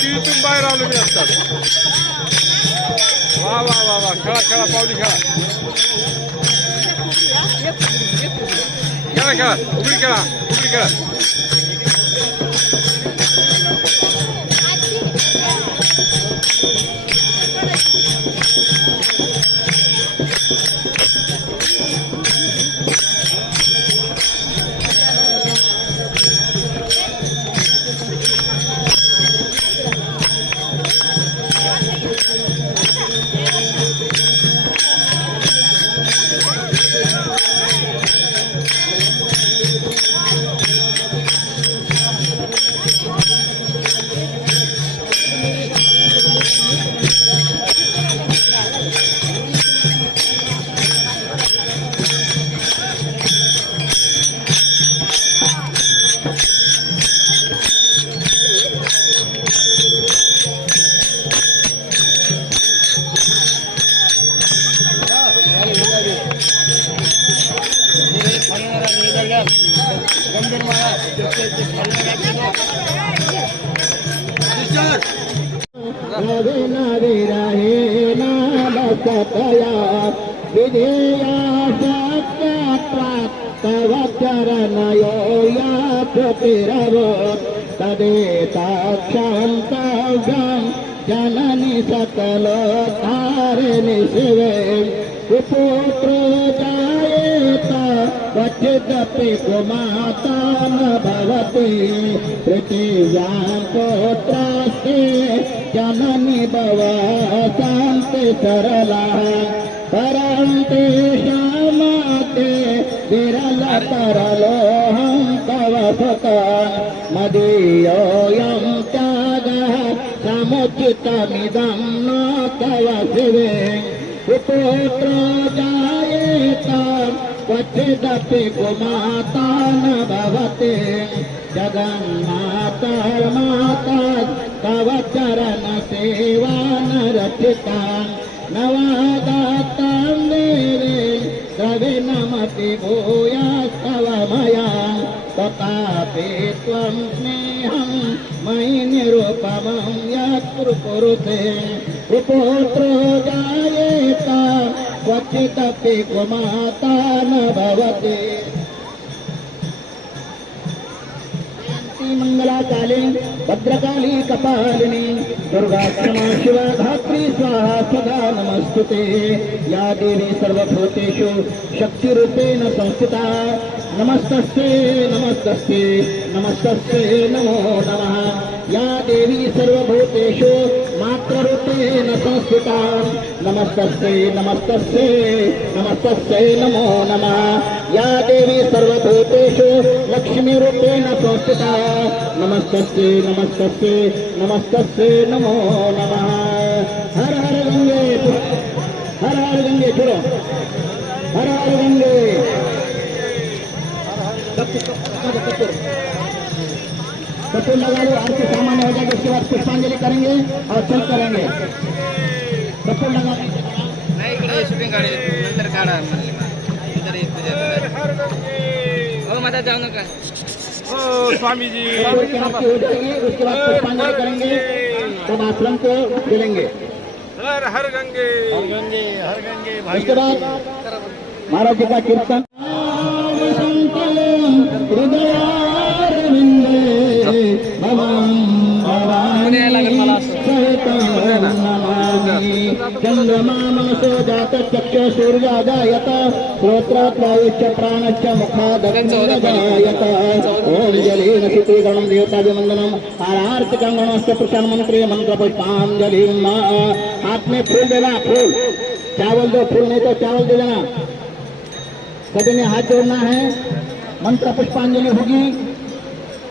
टीव्हीतून बाहेर आलो मी असतात. वा वा वा वा, खेळा खेळा, पावली खेळा, खेळा खेळा, उघडी खेळा, उघडी खेळा. विजया तव चरणयो या प्रतिरवत् तदेताक्षान्तव्यं जननि सकलकारिणि शिवे कुपुत्रो जायेत क्वचिदपि कुमाता न भवति तृतीयां पुत्रस्ते जननि भवसन्ति सरलाः परं तेषामाते विरलतरलोऽहं तव सुतान् मदीयोऽयं त्यागः समुचितमिदं न तव शिवे कुपुत्रो जायेत क्वचिदपि कुमाता न भवति जगन्मातर्माता तव चरणसेवा न रचिता नवादातां देवे द्रविणमति भूयास्तव मया तथापि त्वं स्नेहं मयि निरुपमं यत् कुरुते कुपुत्रो जायेत क्वचिदपि कुमाता न भवति मंगलाकाले भद्रकाली कपालिनी दुर्गा क्षमा शिवा धात्री स्वाहा सदा नमस्तुते या देवी सर्वभूतेषु शक्तिरूपेण संस्थिता नमस्तस्ते नमस्तस्ते नमस्तस्ते नमो नमः या देवी सर्वभूतेषु मातृरूपेण संस्थिता नमस्तस्ते नमस्तस्ते नमस्तस्ते नमो नमः या देवी सर्वभूतेषु लक्ष्मीरूपेण संस्थिता नमस्तस्ते नमस्तस्ते नमस्तस्ते नमो नमः हर हर गंगे छोड़ो हर हर गंगे कपूर लगा लो आरती सामान्य हो जाएगा उसके बाद पुष्पांजलि करेंगे और चल करेंगे कपूर लगा नाही इकडे शूटिंग काढ नंतर काढा म्हणले नंतर एक तुझ्या हो माझा जाऊ नका ओ स्वामीजी कपूर की आरती हो जाएगी उसके बाद पुष्पांजलि करेंगे तब आश्रम को मिलेंगे हर हर गंगे उसके बाद महाराज जी का कीर्तन चंद्रमा मनसो जात चक्ष सूर्यादायत श्रोत्रात् वायुश्च प्राणश्च मुखादग्निर्जायत ओम जलेन शीतलीकरणं देवताभिवंदनम् आरार्तिकं प्रचारमंत्री मंत्र पुष्पांजलि हाथ में फूल देना फूल चावल दो फूल नहीं तो चावल दे देना सभी ने हाथ जोड़ना है मंत्र पुष्पांजलि होगी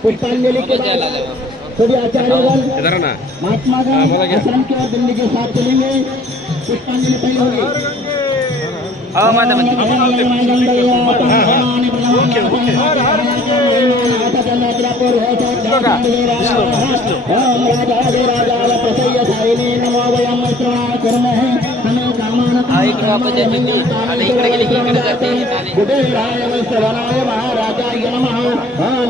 पुष्पांजलि के बाद सभी आचार्यगण इधर ना महात्मा गण आश्रम की ओर दिल्ली के साथ चलेंगे पुष्पांजलि पहले होगी हो माझा इकडे गेली की इकडे जाते कुबेराय वैश्रवणाय महाराजाय नमः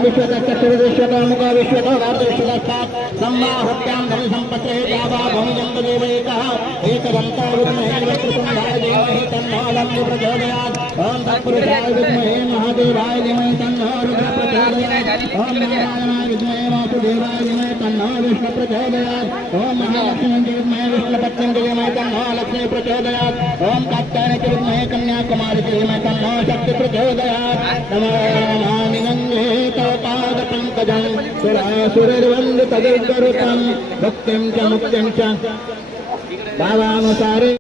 विश्वतक्षरविश्वतमुख विश्वतवार्धविश्वतस्तात् सम्माहुत्यां धनसम्पत्तेः जावा भूमिजन्तदेवैकः एकदन्तो विद्महे वक्रतुण्डाय धीमहि तन्नो लक्ष्मी प्रचोदयात् ॐ तत्पुरुषाय विद्महे महादेवाय धीमहि तन्नो रुद्रः प्रचोदयात् ॐ नारायणाय विद्महे वासुदेवाय धीमहि तन्नो विष्णुः प्रचोदयात् ॐ महालक्ष्मी विद्महे विष्णुपत्न्यै धीमहि तन्नो लक्ष्मी प्रचोदयात् ॐ कात्यायनाय विद्महे कन्याकुमारी धीमहि तन्नो शक्ति प्रचोदयात् नमामि गंगे तव पादपङ्कजं सुरासुरैर्वन्दितदैर्गरुतं भक्तिं च मुक्तिं च भावानुसारे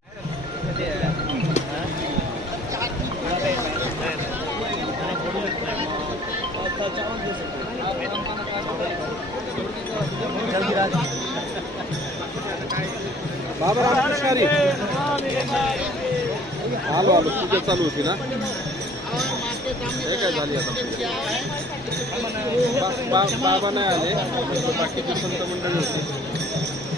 बाबा रामकृष्णारी आलो पूजा चालू होती ना हे काय झाली आता बाबा नाही आले बाकीचे संत मंडळी होते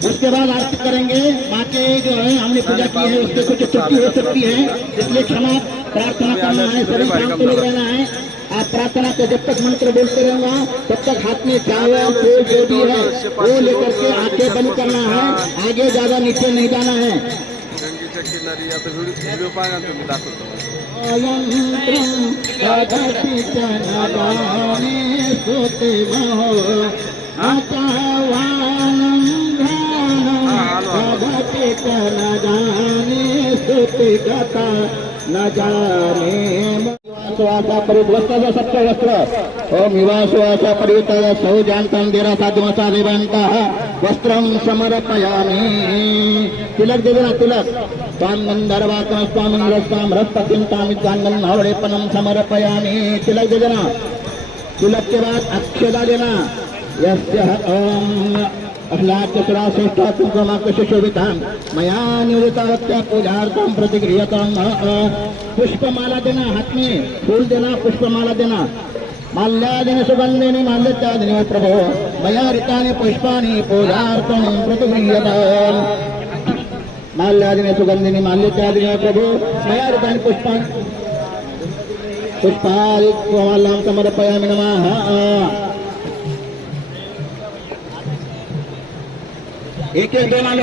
उसके बाद आरती करेंगे बाकी जो है हमने पूजा की है उससे कुछ त्रुटि हो सकती है इसलिए क्षमा प्रार्थना करना है सभी शांत लोग रहना है आप प्रार्थना को जब तक मंत्र बोलते रहना तब तक हाथ में चावल फूल जो भी है वो लेकर के आंखें बंद करना है आगे ज्यादा नीचे नहीं जाना है गंगेच्या किनारी आता व्हिडिओ पाहा तुम्ही दाखवतो न जाने वासा परिवस्त्र सत्य वस्त्र ओम विवासवासा परिवृताय सौ जानतं देरा साधुमसा देवांतः वस्त्रं समर्पयामि तिलक दे देना तिलक स्वाम गंधर्वाकं स्वामिंद्र स्वाम रत्पतिं तामिद्वांगं हवड़ेपनं समर्पयामि तिलक दे देना तिलक के बाद अक्षदा देना यस्य ओम अह्लादश्रेष्ठात्मकशोभितां मया निवृत्ता पूजार्थं प्रतिगृह्यतां पुष्पमाला देना हाथ में फूल देना पुष्पमाला देना माल्यादिनी सुगंधिनी माल्यत्यादिनी प्रभो मया ऋतानि पुष्पाणि पूजार्थं प्रतिगृह्यतां माल्यादिनी सुगंधिनी माल्यत्यादिनी प्रभो मया ऋतानि पुष्पाणि पुष्पादित्वमालां समर्पयामि नमः एक एक दोना लो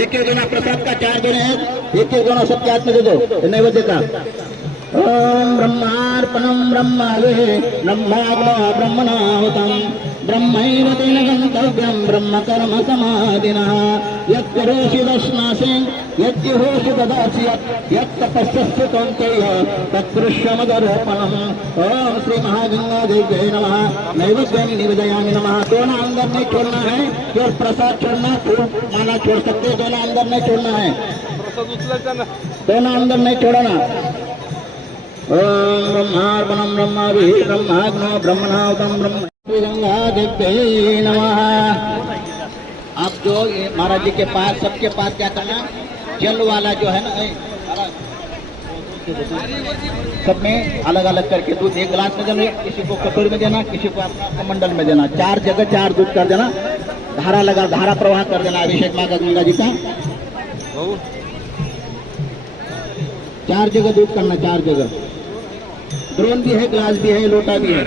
एक एक दोना प्रसाद का 4 दोने हैं एक एक दोना सबके हाथ में दे दो नैवेद्य का ओम ब्रह्मार्पणं ब्रह्मवे ब्रह्माग्नो ब्रह्मणाहुतं ब्रह्मैव तेन गन्तव्यं ब्रह्मकर्म समाधिनः यत्करोषि दर्शनासि यज्जुहोषि ददासि यत्तपस्यसि कौन्तेय तत्पुरुषमदरोपणम् ओम श्री महागंगा देव्यै नमः नैवेद्यानि निवेदयामि नमः। दोनों अंदर नहीं छोड़ना है, केवल प्रसाद छोड़ना, फूल माला छोड़ सकते, दोनों अंदर नहीं छोड़ना है, प्रसाद उचलायचा ना. दोनों अंदर नहीं छोड़ना। ओम ब्रह्मार्पणं ब्रह्मवे ब्रह्माग्नो ब्रह्मणाहुतं ब्रह्म श्री गंगा देव्यै नमः। आप जो ये महाराज जी के पास, सबके पास क्या करना, जल वाला जो है ना, सब में अलग अलग करके दूध एक गिलास में देना, किसी को कटोरी में देना, किसी को अपना कमंडल में देना, 4 जगह 4 दूध कर देना, धारा लगा, धारा प्रवाह कर देना अभिषेक माँ का गंगा जी का। भाऊ 4 जगह दूध करना, 4 जगह। द्रोण भी है, ग्लास भी है, लोटा भी है,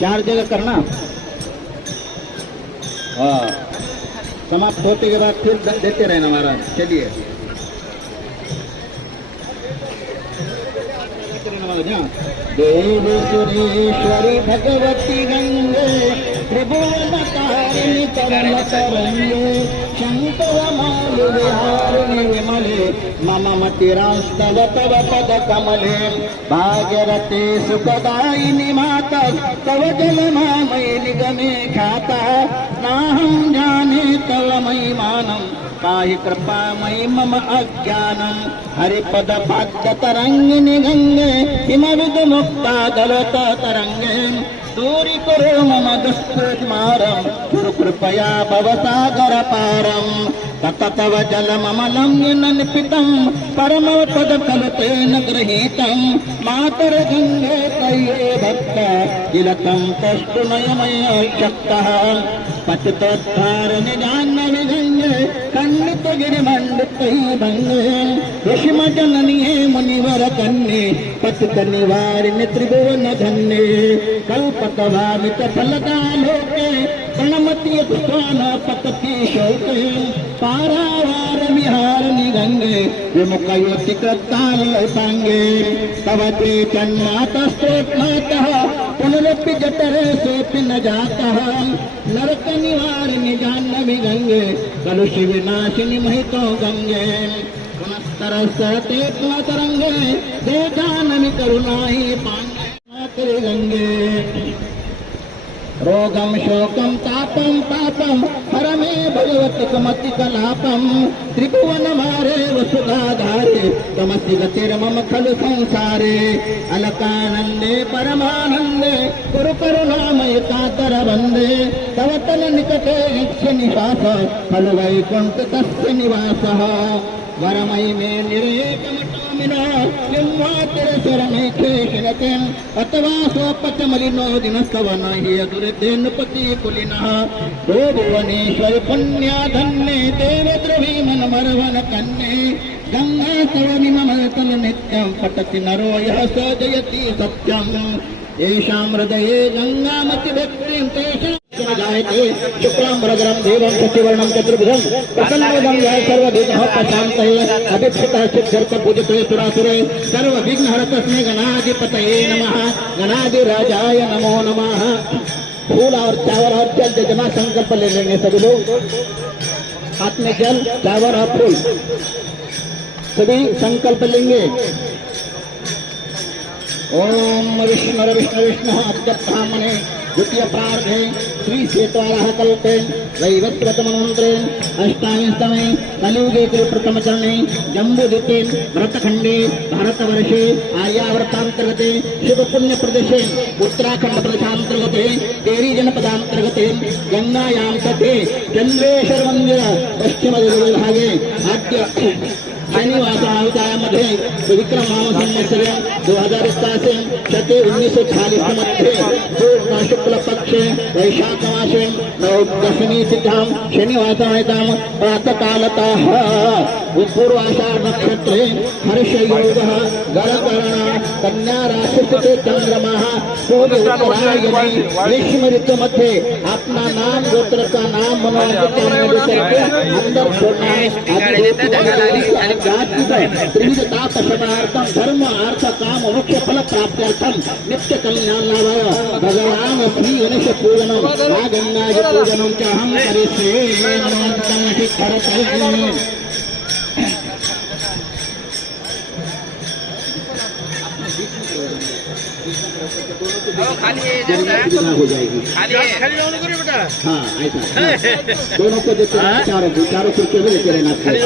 4 जगह करना। हाँ, समाप्त होते के बाद फिर देते रहना महाराज। चलिए देवेश्वरेश्वरी भगवती गंगे त्रिभुवन तारिणी तरल तरंगे शंकर विहारिणी विमले मम मतिरास्तव तव पद कमले भाग्यरते सुखदायिनी माता तव जलमामयि निगमे ख्याता नाहं जाने तव महिमानं पाहि कृपामयि मम अज्ञानम् हरिपद पाद्य तरंगिनी गंगे हिमविद मुक्ता दलत तरंगे दूरी करो मम दुष्कृतमारं कुरु कृपया भवसागर पारं ततव जलममलं निपितं परमपद कल्पेन गृहीतं मातर गंगे तये भक्त किलतं कष्टुनयमय शक्तः पतितोद्धारनि जाह्नवी गंगे खंडित गिरिमंडित भंगे ऋषिम जननी मुनिवर कन्ये पतित निवारिणि त्रिभुवन धन्ये कल्पतवामित फलदा लोके प्रणमति स्थान पतति शोके पारावार विहारिणि गंगे विमुखयोति कृताल सांगे तव ते जन्मातस्तोत्मातः पुनरपि जठरे सोऽपि न जातः नरक निवारिणि जाह्नवी गंगे कलुषि विनाशिनि महितो गंगे पुनस्तरसते तरंगे दे जानमि करुणाहि पांगे गंगे रोगम शोकम तापम पापम हरमे भगवती कमति कलापम त्रिभुवन मारे वसुधाधारे तमसि गतिर्मम खलु संसारे अलकानंदे परमानंदे कुरु करुणामय कातर वंदे तव तन निकटे इक्ष निवास खलु वैकुंठ तस्य निवासः वरमयि मे निरेकमटामिना निम्वातिरसरमे खेषणतेन अथवा स्वपचमलिनो दिनस्तवन हि अदुर्देनुपति कुलिनः ओ भुवनेश्वर पुण्याधन्ये देवद्रवी मनमरवन कन्ये गंगा सवनि ममतल नित्यं पठति नरो यः स जयति सत्यम् येषां हृदये गंगामति भक्तिं तेषां जायते शुक्लांबरधरं देवं शशिवर्णं चतुर्भुजं प्रसन्नवदनं य सर्वविघ्नः प्रशान्तये अभिप्सितः सिद्ध्यर्थ पूजिते सुरासुरे सर्वविघ्नहरतस्मै गणाधिपतये नमः गणाधिराजाय नमो नमः। फूल और चावल और जल जमा संकल्प ले लेंगे सभी लोग, हाथ में जल चावल और फूल सभी संकल्प लेंगे। ओम विष्णु विष्णु विष्णु अब्दब्राह्मणे द्वितीय प्रार्थे श्री श्वेतवाराह कल्पे वैवस्वतमन्त्रे अष्टादशतमे कलियुगे प्रथम चरणे जम्बूद्वीपे भरतखंडे भारतवर्षे आर्यावर्तांतर्गते शिव पुण्य प्रदेशे उत्तराखंड प्रदेशांतर्गते तेरी जनपदांतर्गते गंगायां तटे चंद्रेश्वर मंदिर पश्चिम विभागे आद्य शनिवासावतायामध्ये विक्रम नाम संवत्सर 2081 शके 1940 मध्ये पूर्ण शुक्ल पक्षे वैशाख मासे नवदशमी तिथ्यां शनिवासायां प्रातःकालतः पूर्वाषाढ़ नक्षत्रे हर्षयोगः गणकरण कन्या राशिस्थिते चंद्रमाः सूर्य उत्तरायणे ग्रीष्म ऋतु मध्ये अपना नाम गोत्र का नाम मनोरंजन करके अंदर छोड़ना है त्रिविध ताप शतार्थम धर्म अर्थ काम मोक्ष फल प्राप्त्यर्थम नित्य कल्याणाय भगवान श्री गणेश पूजनम गंगाजी पूजनम च हम करिष्ये मनोरंजन शिखरते खाली है जैसा हो जाएगी खाली है खाली लोगों को बेटा हाँ ऐसा दोनों को देते हैं चारों को लेते रहना खाली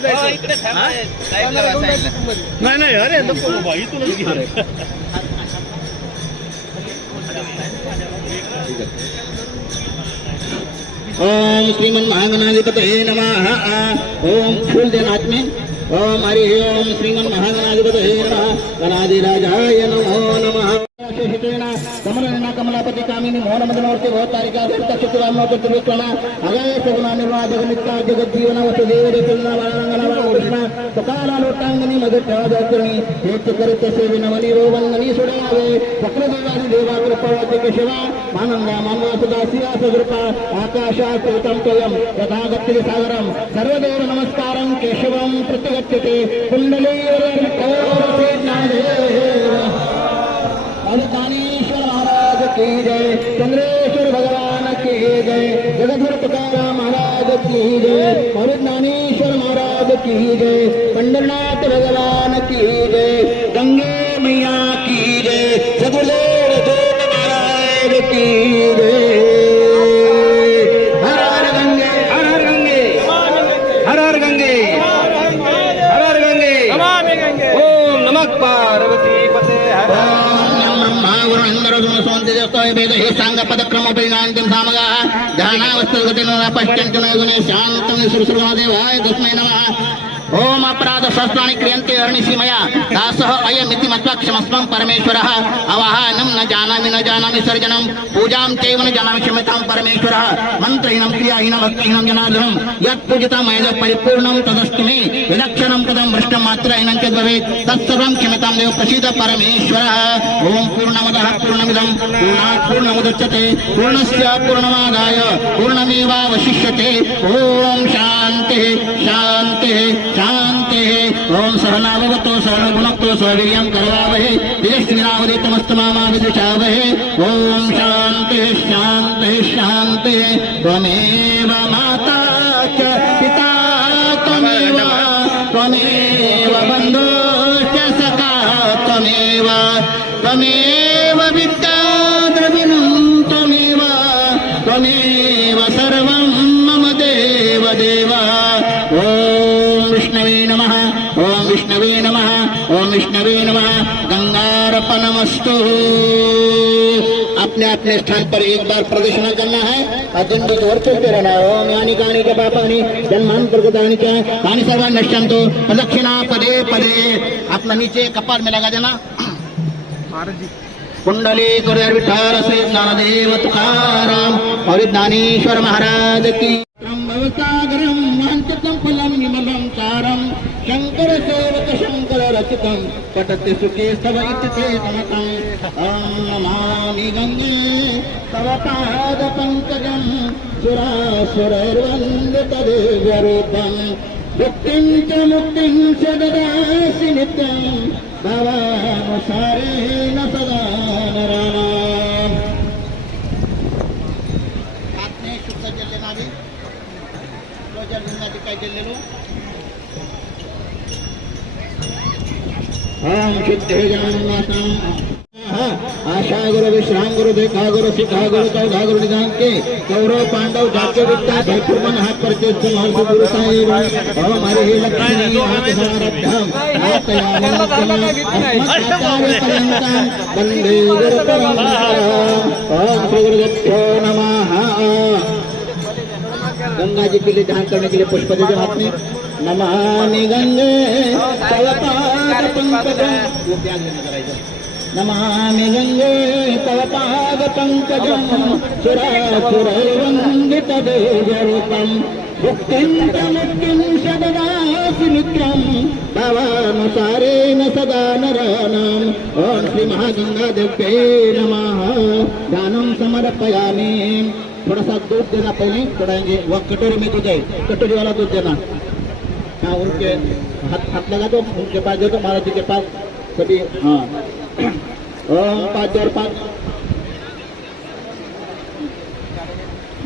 जायचं इकडे थांबा साईडला नाही नाही अरे नको बाबा इथूनच घे ओम श्रीमन महागणाधिपतये नमः ओम फूल देना हाथ में ओम हरि ओम श्रीमन महागणाधिपतये नमः गणाधिराजाय नमो नमः कमलना कमलापति कामिनी मोहन मदनवर्ती भवतारिका शुक्राम विक्रमा अगय सगुणा निर्वाह जगनित्या जगज्जीवन वसुदेव कृष्ण तुकारा लोटांगनी मधुरणी हेच करित सेवी नवनी रोवंगनी सुडावे चक्रदेवानी देवा कृपवती केशवा मानंदा मानवा सुदासिया सदृपा आकाशा कृतं त्वयं यथा गच्छति सागरं सर्वदेव नमस्कारं केशवं प्रतिगच्छते कुंडली दानेश्वर महाराज की जय चंद्रेश्वर भगवान की जय जगधर तुकाराम महाराज की जय और दानेश्वर महाराज की जय पंडरनाथ भगवान की जय गंगे मैया की जय सगुदेव देव महाराज की जय हर हर गंगे हर हर गंगे हर हर गंगे हर हर गंगे ओम नमः पार्वती पते हर सांग पदक्रम परिणांतिम सामगा ध्यानावस्थगतिन पश्चंचन गुणे शांतं सुरसुरदेवाय तस्मै नमः ओम अपराध शस्त्राणि क्रियन्ते अर्णिषि मया दासः अयमिति मत्वा क्षमस्वं परमेश्वरः अवाहनं न जानामि सर्जनं पूजां चैव न जानामि क्षम्यतां परमेश्वरः मंत्रहीनं क्रियाहीनं भक्तिहीनं जनार्दनं यत् पूजितं मया परिपूर्णं तदस्तु मे विलक्षणं पदं भ्रष्टं मात्रहीनं च भवेत् तत्सर्वं क्षम्यतां देव प्रसीद परमेश्वरः ओम पूर्णमदः पूर्णमिदं पूर्णात् पूर्णमुदच्यते पूर्णस्य पूर्णमादाय पूर्णमेवावशिष्यते ओम शान्तिः शान्तिः शांति ओम सहनावतो सहनगुणक्तो स्ववीर्यं करवावहे तेजस्विनावदितमस्तमामा विदुषावहे ओम शांति शांति शांति त्वमेव माता च पिता त्वमेव त्वमेव बन्धुश्च सखा त्वमेव त्वमेव विद्या द्रविणं त्वमेव त्वमेव सर्वं मम देव देव ओम विष्णवे नमः ओम विष्णवे नमः ओम विष्णवे नमः गंगार्पणमस्तु अपने अपने स्थान पर एक बार प्रदर्शन करना है और दिन बीच और चलते रहना है ओम यानी कहानी के पापानी जन्मान प्रगतानी के कहानी सर्वान नश्यंतु प्रदक्षिणा पदे पदे अपना नीचे कपाल में लगा देना कुंडली कुर्यार विठ्ठल श्री ज्ञानदेव तुकाराम और ज्ञानेश्वर महाराज की सागरं वाञ्छितं फलं विमलं सारं शंकर सेवक शंकर रचितं पठति सुखे स्तव इति ते समतं नमामि गंगे तव पाद पंकजं सुरासुरैर्वन्दितदिव्यरूपं मुक्तिं च मुक्तिं च ददासि नित्यं भवानुसारेण सदा नराणाम् आत्मे शुद्ध जलनादि ओम शुद्धे जाननाथं आशा गुरु विश्राम गुरु देखा गुरु सिखा गुरु चौधा गुरु निधान के कौरव पांडव जाके विद्या भैरवन हाथ पर के महर्षि गुरु साहिब ओम हरि लक्ष्मी हाथ सारभ्याम आचार्य पर्यंतं वंदे गुरु परंपरा ओम श्री गुरुदेवो नमः गंगा जी के लिए ध्यान करने के लिए पुष्प दे दो हाथ में नमामि गंगे तव पाद पंकजं वो प्याग लेना जरा इधर नमामि गंगे तव पाद पंकजं सुरासुरैर्वन्दितदिव्यरूपं मुक्तिं च मुक्तिं च ददासि भासी नित्यं भावानुसारेण सदा नराणाम् ॐ श्री महागंगादेव्यै नमः दानं समर्पयामि थोड़ा सा दूध देना पहले थोड़ा ये वो कटोरी में दूध है कटोरी वाला दूध देना हाँ उनके हाथ लगा दो उनके पास दे दो महाराज जी के पास सभी हाँ ओम 5 और 5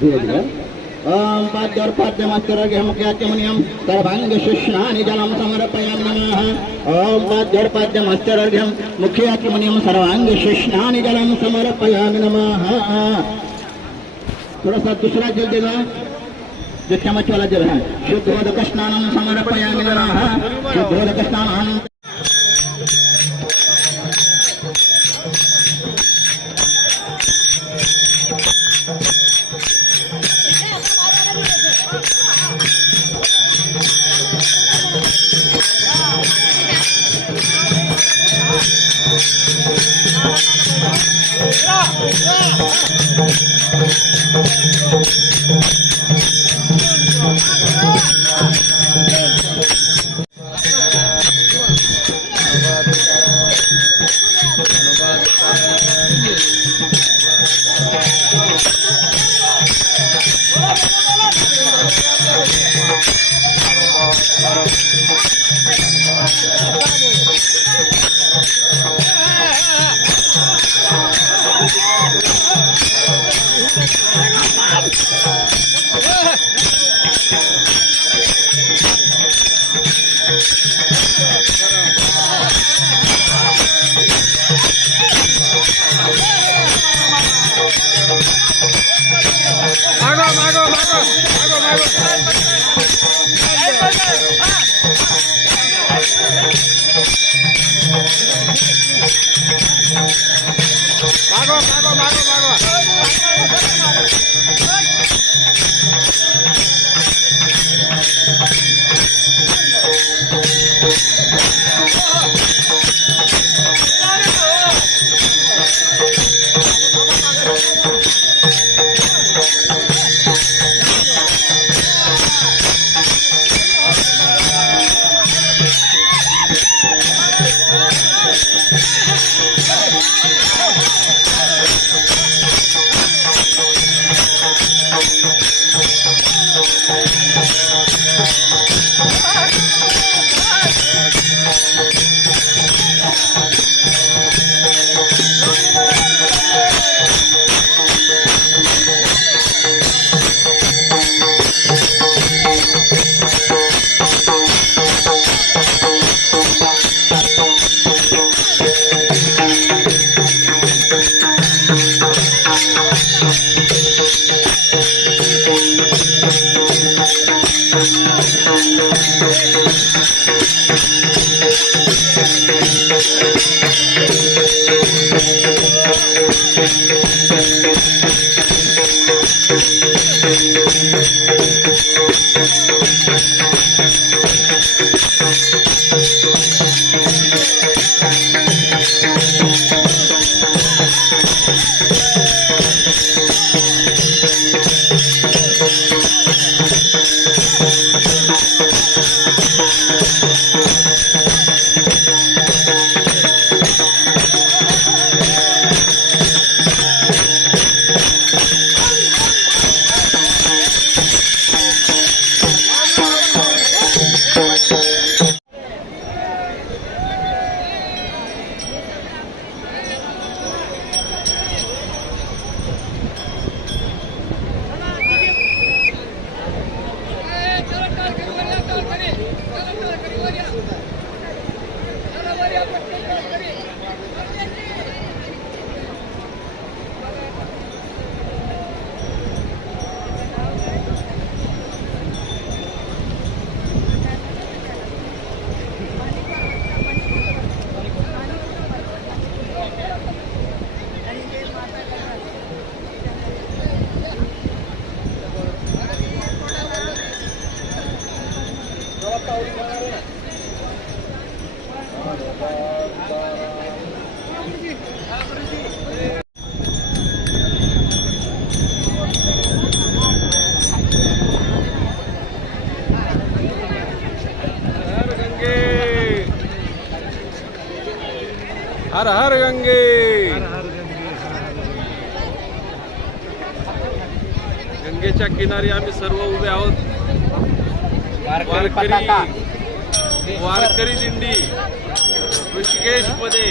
धीरे धीरे ओम 5 और 5 नमस्कार हम क्या चमनियम सर्वांग शुष्णानि जलम समर्पयामि नमः ओम 5 और 5 नमस्कार हम मुख्य चमनियम सर्वांग शुष्णानि जलम समर्पयामि नमः थोड़ा सा दूसरा जल देना जो चमच वाला जल है शुद्धोदक स्नानम समर्पयामि नमः शुद्धोदक स्नानम गंगे. गंगेच्या किनारी आम्ही सर्व उभे आहोत. वारकरी दिंडी ऋषिकेश मध्ये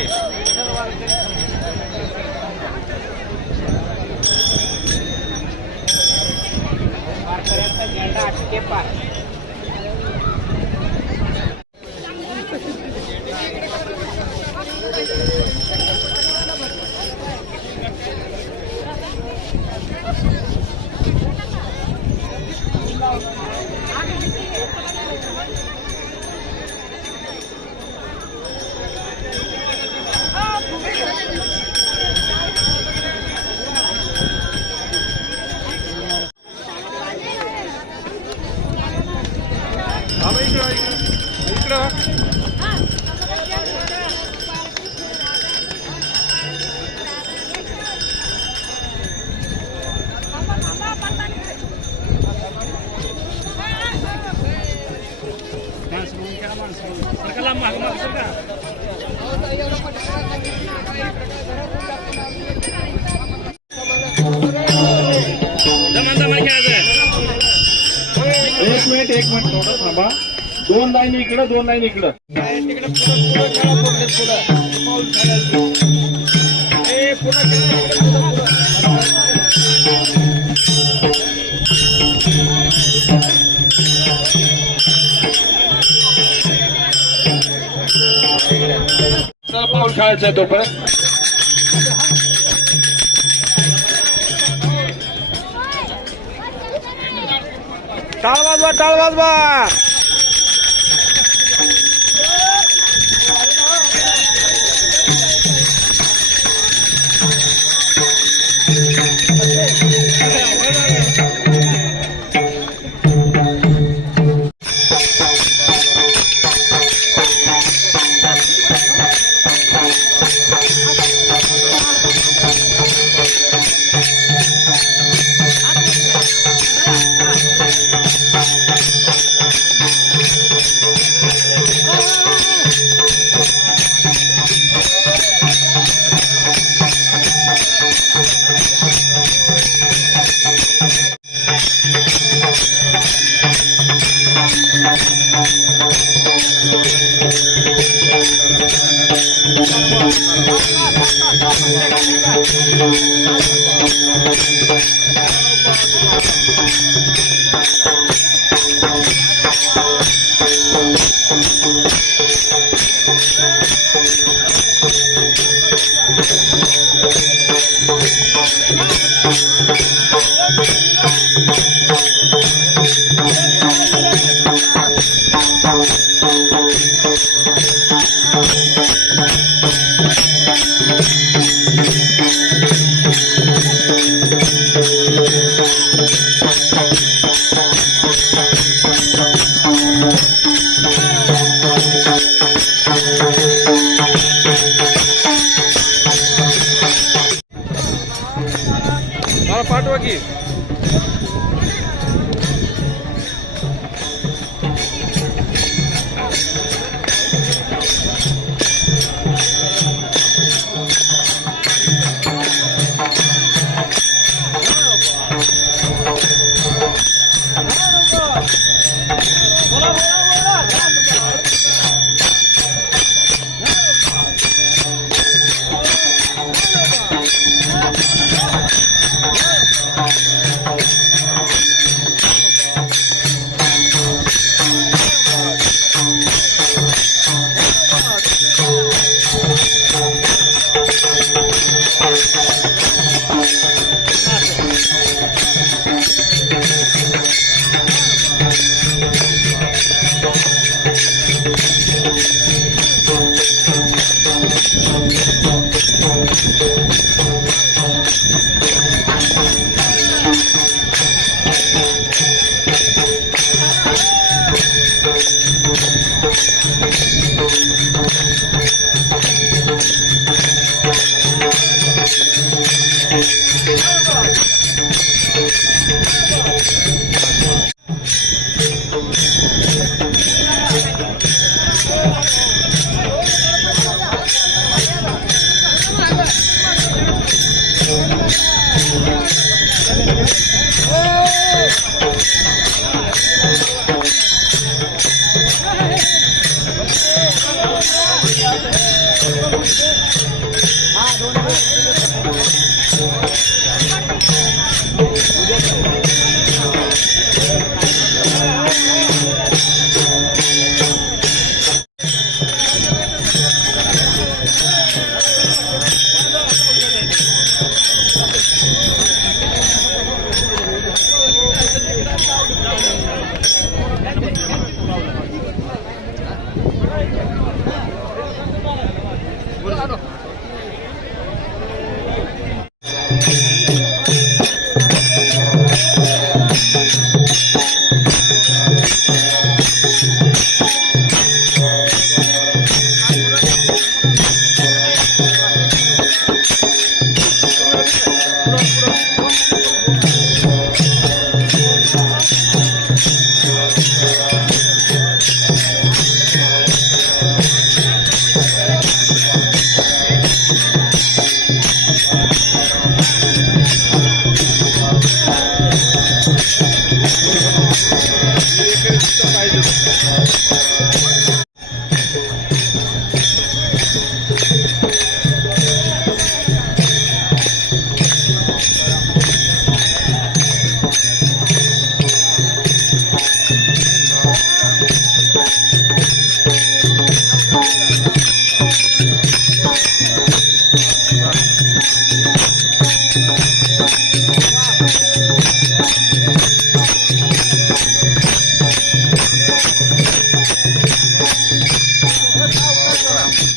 एक मिनिट थोडं थांबा. 2 लाईन इकडं 2 लाईन इकडं. पाऊल खेळायचं तोपर्यंत. टाळ वाजवा, टाळ वाजवा. मला पाठवा की.